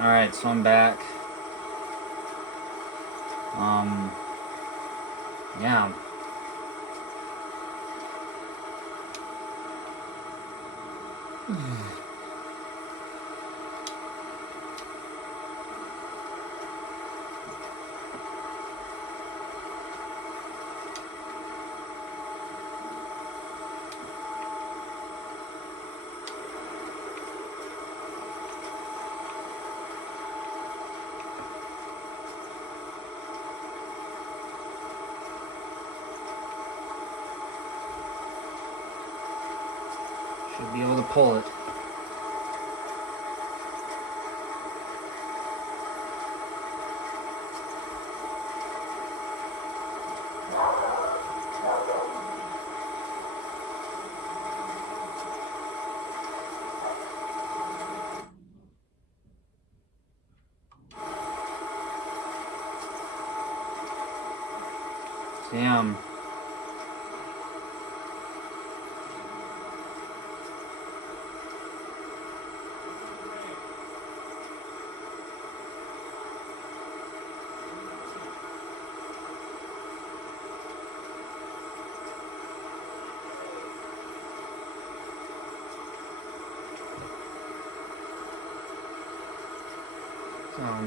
Alright, so I'm back. Yeah. Should be able to pull it. Damn. Um,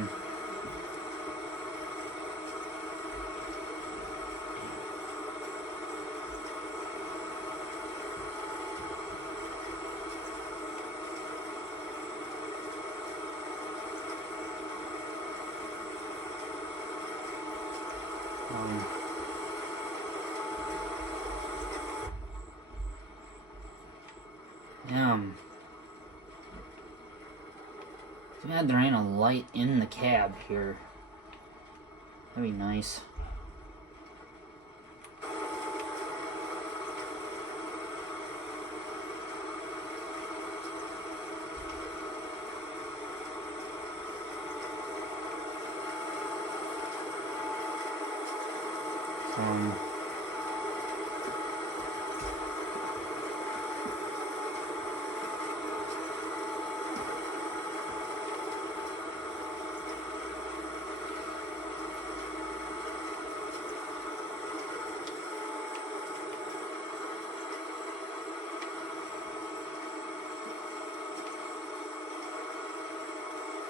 damn. Too bad there ain't a light in the cab here. That'd be nice.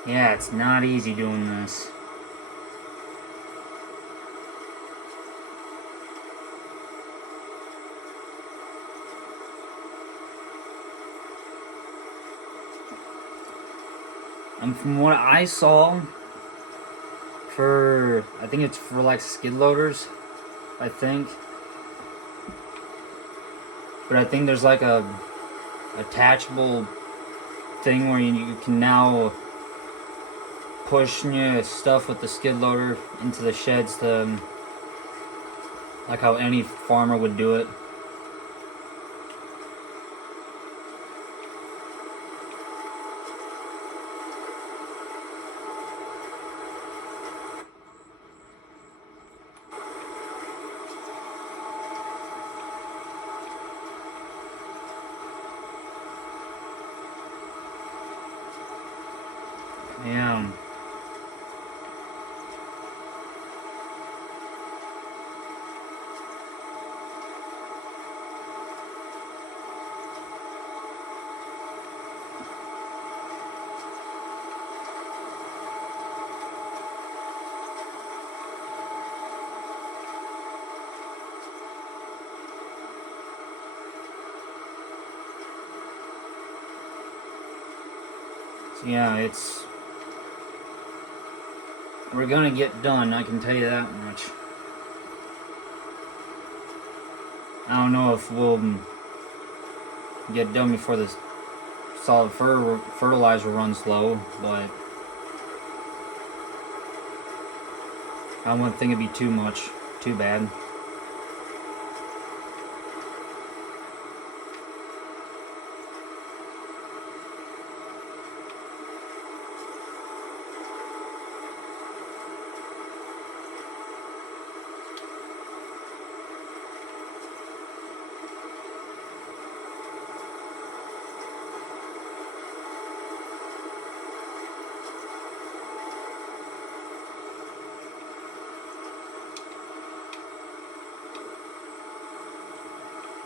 Yeah, it's not easy doing this. And from what I saw, I think it's for like skid loaders, I think. But I think there's like a attachable thing where you can now push stuff with the skid loader into the sheds to, like how any farmer would do it. Yeah. So yeah, we're gonna get done, I can tell you that much. I don't know if we'll get done before the solid fertilizer runs low, but I wouldn't think it'd be too bad.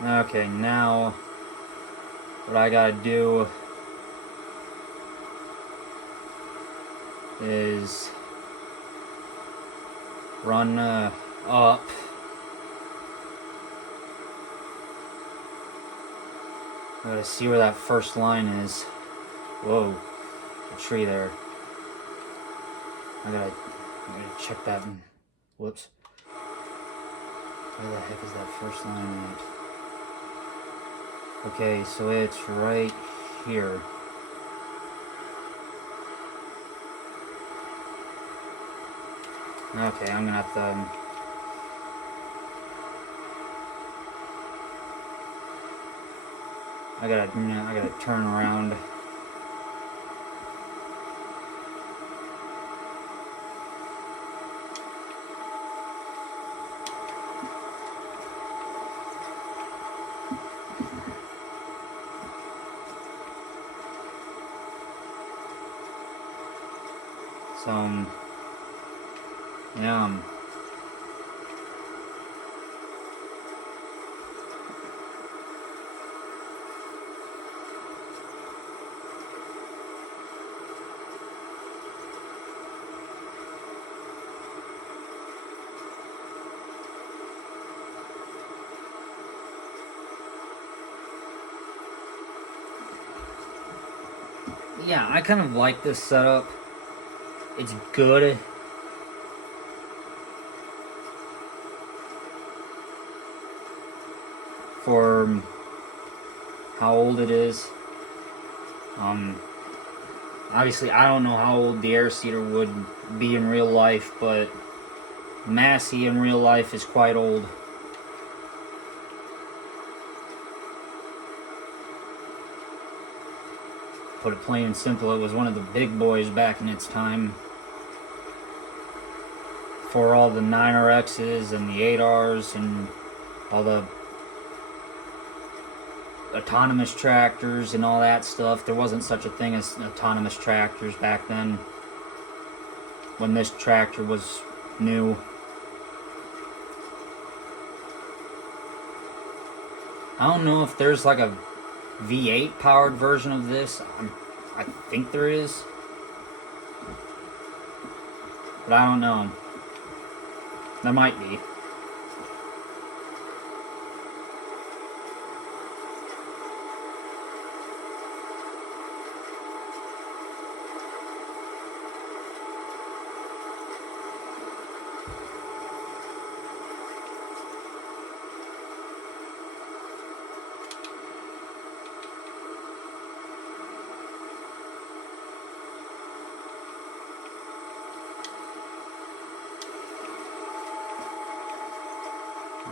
Okay, now what I gotta do is run up. I gotta see where that first line is. Whoa, a tree there. I gotta check that. Whoops. Where the heck is that first line at? Okay, so it's right here. Okay, I'm gonna have to. I gotta turn around. So, yeah. Yeah, I kind of like this setup. It's good. For how old it is. Obviously, I don't know how old the air seeder would be in real life, but Massey in real life is quite old. Put it plain and simple, it was one of the big boys back in its time. For all the 9RXs and the 8Rs and all the autonomous tractors and all that stuff. There wasn't such a thing as autonomous tractors back then, when this tractor was new. I don't know if there's like a V8 powered version of this. I think there is, but I don't know. There might be.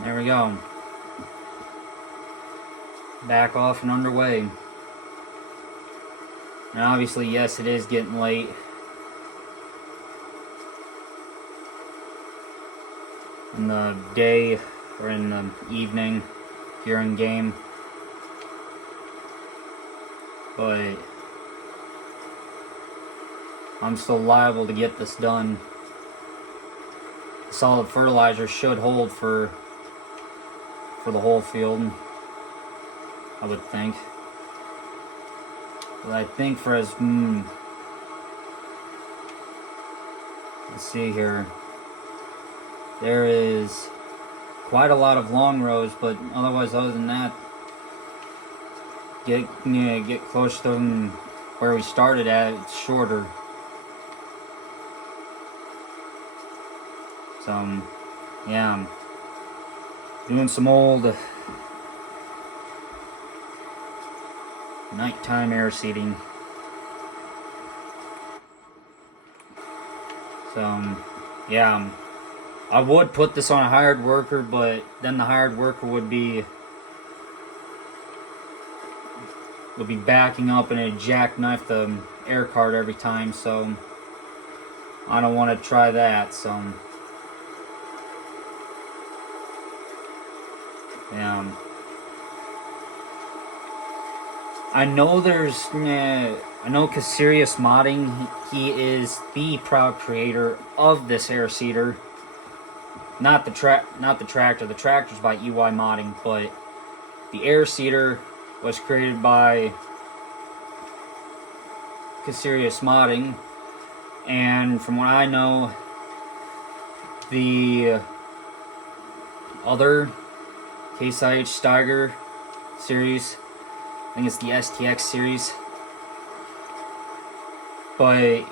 There we go. Back off and underway. And obviously, yes, it is getting late. In the day or in the evening here in game. But I'm still liable to get this done. Solid fertilizer should hold for the whole field, I would think. But I think for as let's see here, there is quite a lot of long rows, but otherwise, other than that, get close to where we started at. It's shorter. So yeah, I'm doing some old nighttime air seeding. So yeah, I would put this on a hired worker, but then the hired worker would be backing up and it'd jackknife the air cart every time, so I don't want to try that. So yeah, I know cause Serious Modding, he is the proud creator of this air seeder. Not the tractor. The tractor's by EY Modding, but the air seeder was created by Caserius Modding, and from what I know, the other Case IH Steiger series, I think it's the STX series, but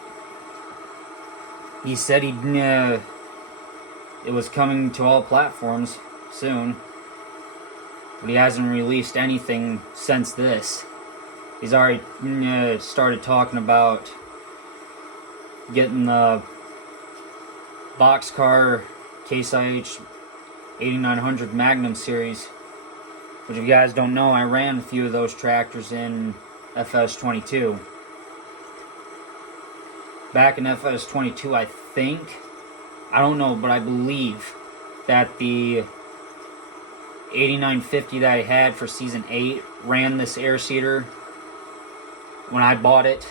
he said it was coming to all platforms soon, but he hasn't released anything since this. He's already started talking about getting the boxcar Case IH 8900 Magnum series, which if you guys don't know, I ran a few of those tractors in FS22. Back in FS22, I think, I don't know, but I believe that the 8950 that I had for Season 8 ran this air seeder when I bought it.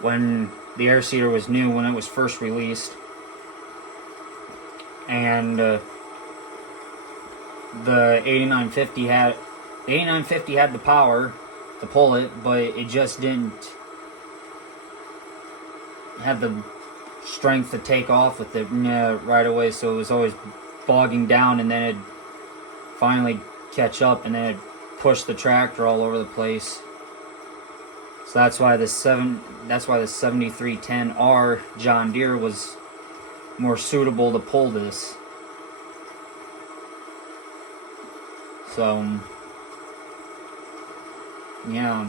When the air seeder was new, when it was first released. And the 8950 had the power to pull it, but it just didn't have the strength to take off with it right away, so it was always bogging down, and then it'd finally catch up, and then it'd push the tractor all over the place. So that's why the 7310R John Deere was more suitable to pull this. So yeah.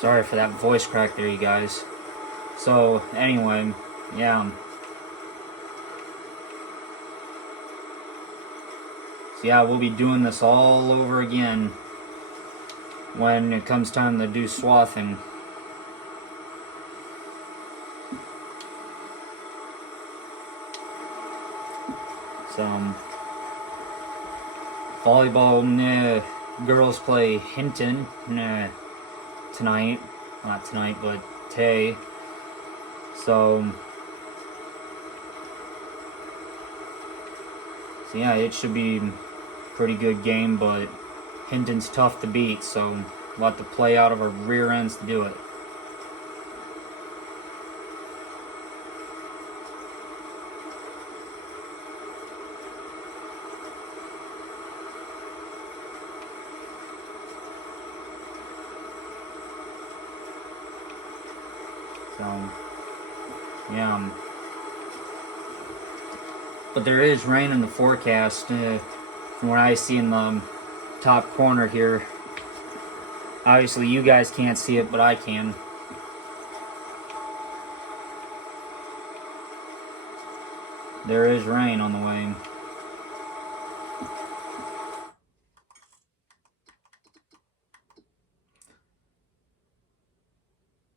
Sorry for that voice crack there, you guys. So, anyway, yeah. So, yeah, we'll be doing this all over again when it comes time to do swathing. So, volleyball, girls play Hinton, tonight. Not tonight, but today. So yeah, it should be a pretty good game, but Hinton's tough to beat, so we'll have to play out of our rear ends to do it. So, yeah. But there is rain in the forecast, from what I see in the top corner here. Obviously, you guys can't see it, but I can. There is rain on the way.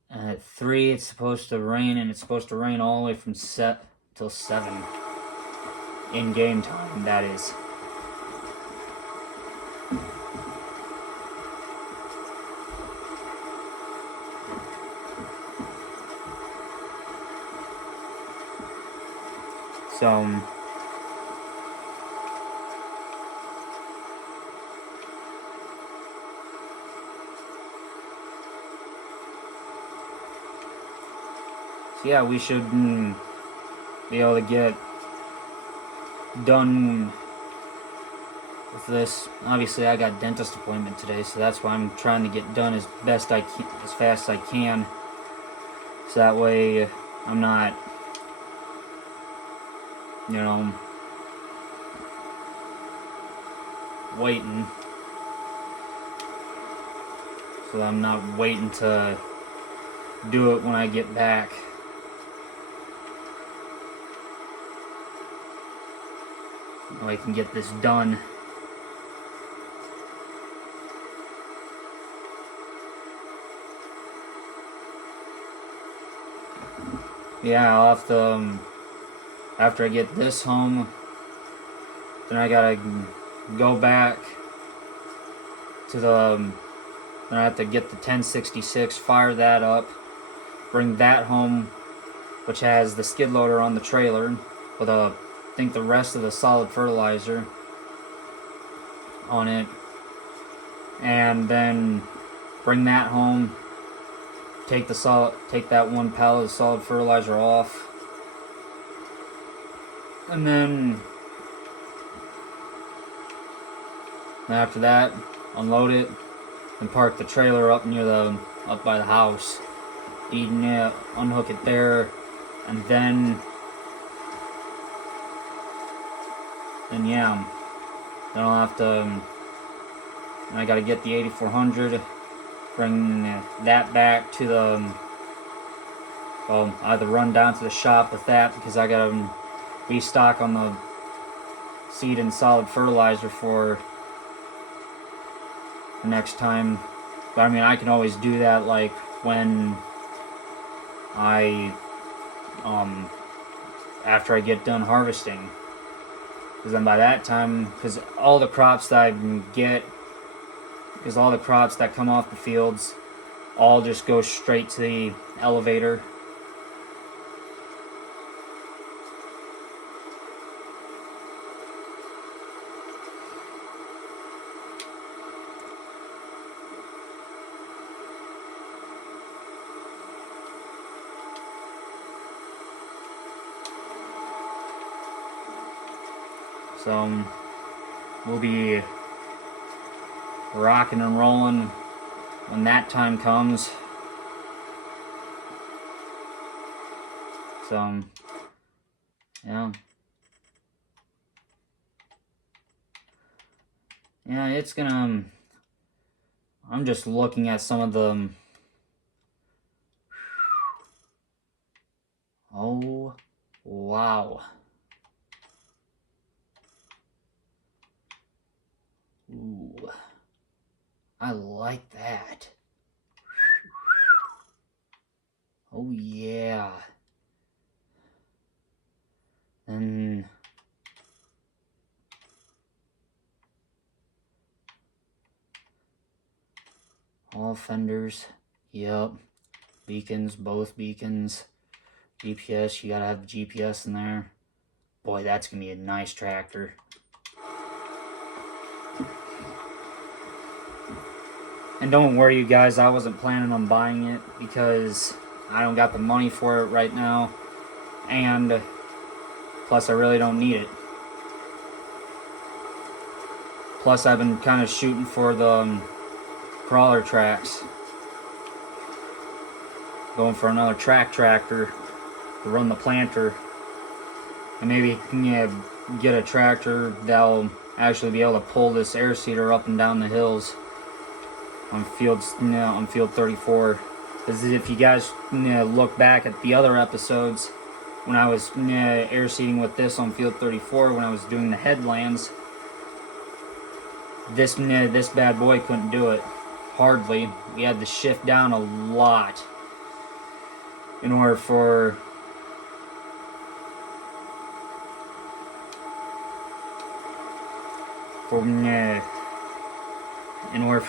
At 3, it's supposed to rain, and it's supposed to rain all the way from set till 7. In game time, that is. So yeah, we should be able to get done with this. Obviously, I got dentist appointment today, so that's why I'm trying to get done as best I can, as fast as I can, so that way I'm not, waiting. So I'm not waiting to do it when I get back. I can get this done. Yeah, I'll have to, after I get this home, then I gotta go back to the, then I have to get the 1066, fire that up, bring that home, which has the skid loader on the trailer with I think the rest of the solid fertilizer on it, and then bring that home, take that one pallet of solid fertilizer off, and then after that unload it and park the trailer up by the house, unhook it there, and then yeah, then I'll have to, I gotta get the 8400, bring that back to the, well, either run down to the shop with that because I gotta restock on the seed and solid fertilizer for the next time. But I mean, I can always do that like when I, after I get done harvesting. Because then by that time, because all the crops that all the crops that come off the fields all just go straight to the elevator. So we'll be rocking and rolling when that time comes. So yeah, it's gonna, I'm just looking at some of the, oh wow. Ooh, I like that. Oh yeah. And all fenders, yep. Beacons, both beacons. GPS, you gotta have the GPS in there. Boy, that's gonna be a nice tractor. And don't worry, you guys, I wasn't planning on buying it because I don't got the money for it right now. And plus, I really don't need it. Plus, I've been kind of shooting for the crawler tracks. Going for another tractor to run the planter. And maybe get a tractor that'll actually be able to pull this air seeder up and down the hills on field 34. Because if you guys look back at the other episodes, when I was air seeding with this on field 34, when I was doing the headlands, this bad boy couldn't do it. Hardly. We had to shift down a lot in order for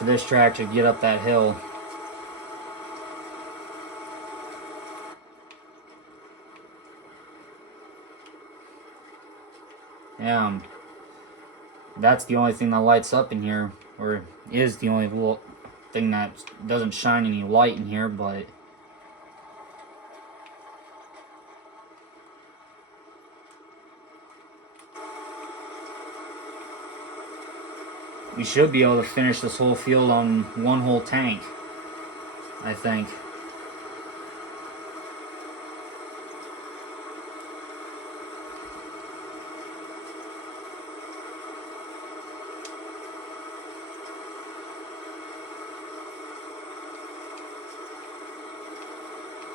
this tractor to get up that hill. Yeah, that's the only thing that lights up in here, or is the only thing that doesn't shine any light in here, but we should be able to finish this whole field on one whole tank, I think.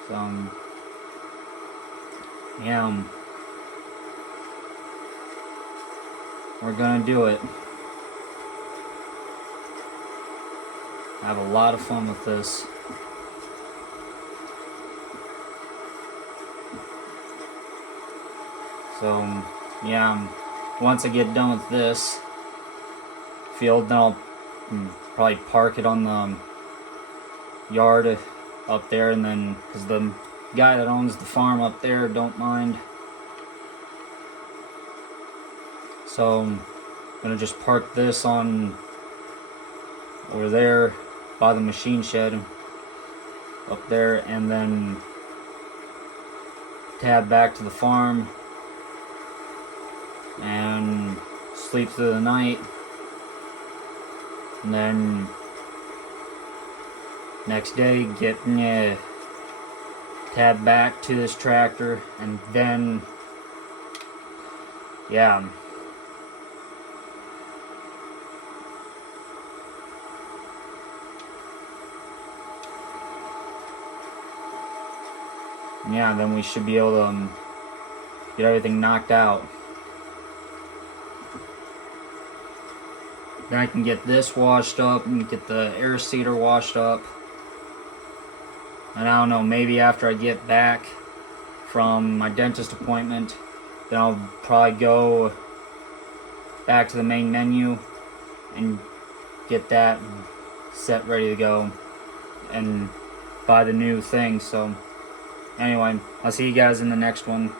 So, yeah, we're gonna do it. I have a lot of fun with this. So, yeah, once I get done with this, field. Then I'll probably park it on the yard up there, and then because the guy that owns the farm up there don't mind, so I'm gonna just park this on over there by the machine shed up there, and then tab back to the farm and sleep through the night, and then next day get tab back to this tractor, and then yeah, then we should be able to get everything knocked out. Then I can get this washed up and get the air seeder washed up. And I don't know, maybe after I get back from my dentist appointment, then I'll probably go back to the main menu and get that set ready to go and buy the new thing. So anyway, I'll see you guys in the next one.